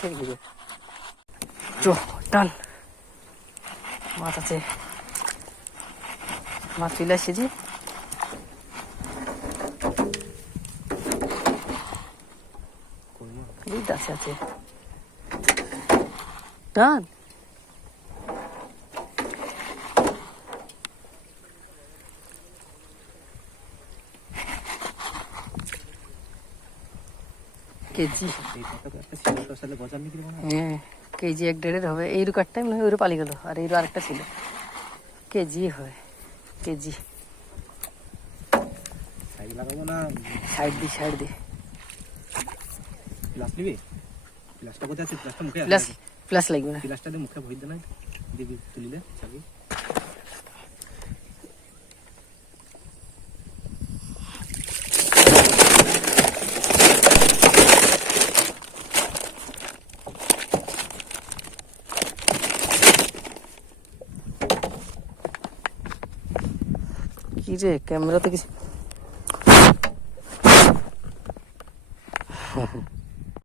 মাছের ঘিরে চো টান মাছ আছে। মাছ চলে এই তো আছে। আছে টান কেজি। হয় কেজি এক দেড়ের হবে। এই রুকারটা মনে হয় ওইরু পালি গেল আর এইরু আরেকটা ছিল। কেজি হয় কেজি। সাইড লাগাবো না? দি সাইড দি। প্লাস নিবি? প্লাসটা কোথায় আছে? প্লাসটা মুখে প্লাস প্লাস লাগবে না। প্লাসটা মুখে ভরি দে না দিবি তুলিলে চাবি। কি রে ক্যামেরাতে কিছু